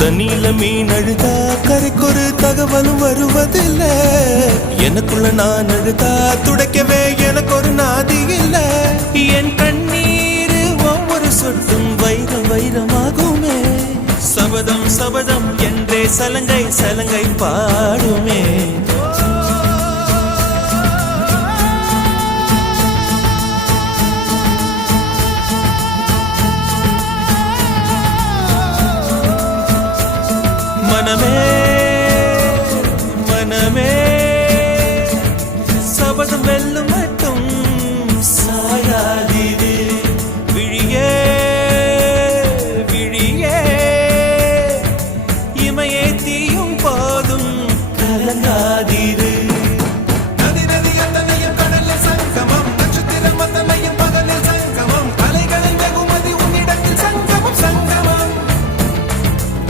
தண்ணியில மீன் அழுதா கரைக்கொரு தகவலும் வருவதில்ல. எனக்குள்ள நான் அழுதா துடைக்கவே எனக்கு ஒரு நாதி இல்ல. என் கண்ணீர் ஒவ்வொரு சொட்டும் வைரம் வைரமாகுமே. சபதம் சபதம் என்றே சலங்கை சலங்கை பாடுமே. மனமே